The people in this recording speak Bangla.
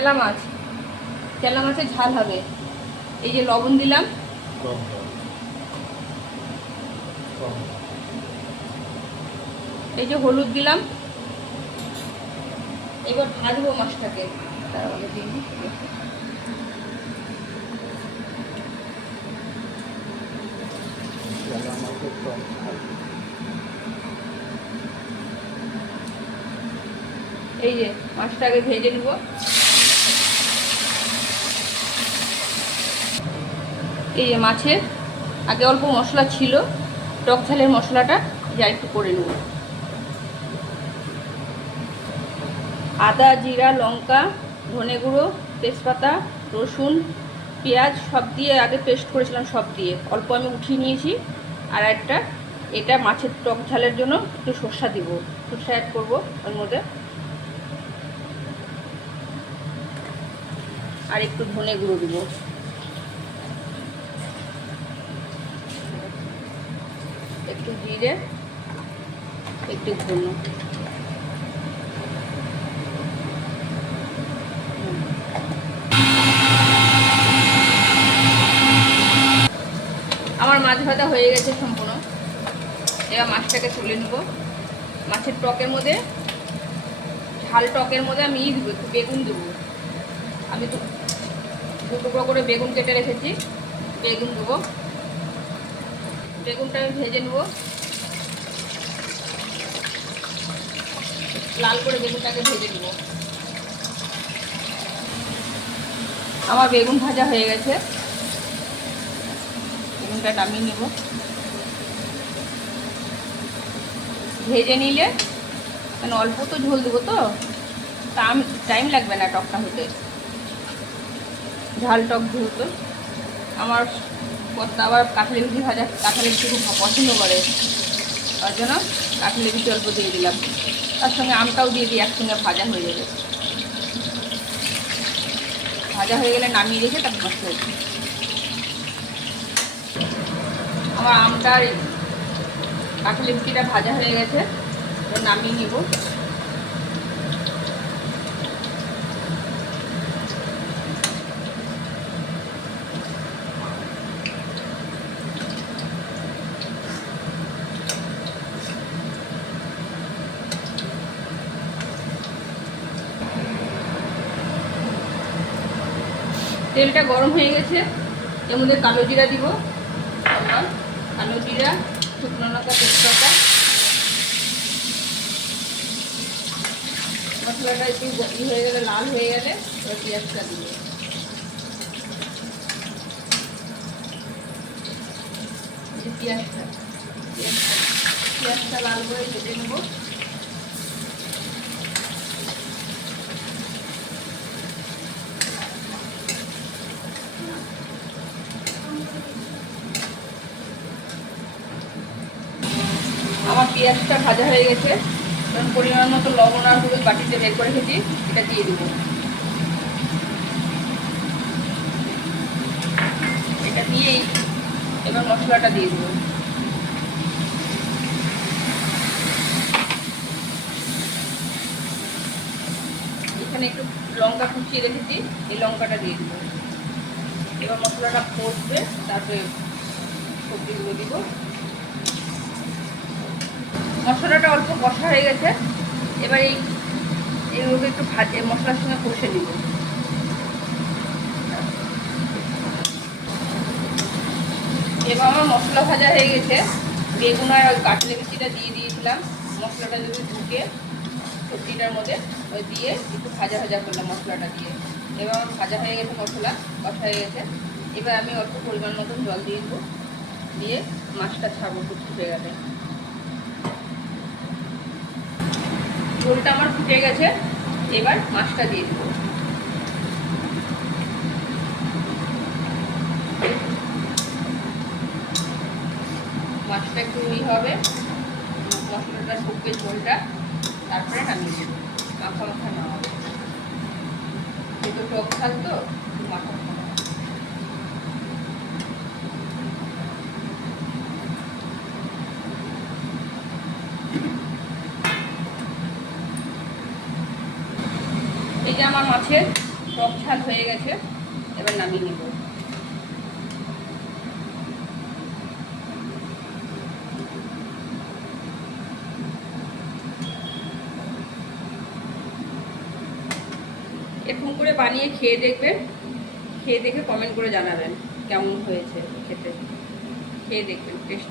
চেলা মাছ, চেলা মাছের ঝাল হবে। এই যে লবণ দিলাম, এই যে হলুদ দিলাম। এবার ভাজবো মাছটাকে। তারপরে দিন এই যে মাছটাকে ভেজে নেব। এই যে মাছের আগে অল্প মশলা ছিল, টক ঝালের মশলাটা যা একটু করে নেব। আদা, জিরা, লঙ্কা, ধনে গুঁড়ো, তেজপাতা, রসুন, পেঁয়াজ সব দিয়ে আগে পেস্ট করেছিলাম, সব দিয়ে অল্প আমি উঠিয়ে নিয়েছি। আর একটা এটা মাছের টক ঝালের জন্য একটু সর্ষা দিব, সর্ষা অ্যাড করবো ওর মধ্যে। আর একটু ধনে গুঁড়ো দিব। একটু জিরে, একটু ধনে। আমার মাছ ভাজা হয়ে গেছে সম্পূর্ণ। এবার মাছটাকে তুলে নেব। মাছের টকের মধ্যে, ঝাল টকের মধ্যে আমি দেবো, একটু বেগুন দেবো। আমি তো দু টুকরো করে বেগুন কেটে রেখেছি, বেগুন দেবো। বেগুনটা আমি ভেজে নেব, লাল করে বেগুনটাকে ভেজে নেব। আমার বেগুন ভাজা হয়ে গেছে, বেগুনটা নামিয়ে নেব। ভেজে নিলে মানে অল্প তো ঝোল দেবো, তো টাইম লাগবে না টকটা হতে, ঝাল টক যেহেতু। আমার কর্তা আবার কাঁঠালি বিচি ভাজা, কাঁঠালি বিচি খুব পছন্দ করে, তার জন্য কাঁঠালি বিচি অল্প দিয়ে দিলাম। তার সঙ্গে আমটাও দিয়ে দিই, একসঙ্গে ভাজা হয়ে যাবে। ভাজা হয়ে গেলে নামিয়ে রেখে তারপর মশলা দিই। আমার আমটা আর কাঁঠালি বিচিটা ভাজা হয়ে গেছে, নামিয়ে নিব। তেলটা গরম হয়ে গেছে, এর মধ্যে কালো জিরা দিব, কালো জিরা, শুকনো লঙ্কা, তেজপাতা। মশলাটা একটু হয়ে গেলে, লাল হয়ে গেলে এবার পেঁয়াজটা দিব। পেঁয়াজটা লাল করে ভেজে নেব। আমার পেঁয়াজটা ভাজা হয়ে গেছে, কারণ পরিমাণ মতো লবণ আর হলুদ বাটিতে বের করে রেখেছি, এটা দিয়ে দেবো। এটা দিয়েই এবার মশলাটা দিয়ে দেবো। এখানে একটু লঙ্কা কুচিয়ে রেখেছি, এই লঙ্কাটা দিয়ে দেবো। এবার মশলাটা কষবে, তারপরে সবজিগুলো দিব। মশলাটা অল্প কষা হয়ে গেছে, এবার এইগুলোকে একটু মশলার সঙ্গে কষে দিব। এবার আমার মশলা ভাজা হয়ে গেছে, বেগুন আর ওই কাঁঠালি বিচিটা দিয়ে দিয়েছিলাম, মশলাটা যদি ঢুকে সবজিটার মধ্যে ওই দিয়ে একটু ভাজা ভাজা করলাম মশলাটা দিয়ে। এবার আমার ভাজা হয়ে গেছে, মশলা কষা হয়ে গেছে। এবার আমি অল্প পরিমাণ মতন জল দিয়ে দেবো, দিয়ে মাছটা ছাড়বো ফুটে গেলে। ঝোলটা আমার ফুটে গেছে, এবার মাছটা দিয়ে দেবো। মাছটা একটু হবে, মশলাটা ঢুকবে ঝোলটা, তারপরে নামিয়ে দেবো। মাখা মাখা না হবে, যেহেতু টক ঝাল তো মাখা মাখা। এই যে আমার মাছের টক ঝাল হয়ে গেছে, এবার নামিয়ে নেব। এরকম করে বানিয়ে খেয়ে দেখবেন, খেয়ে দেখে কমেন্ট করে জানাবেন কেমন হয়েছে খেতে। খেয়ে দেখবেন, টেস্ট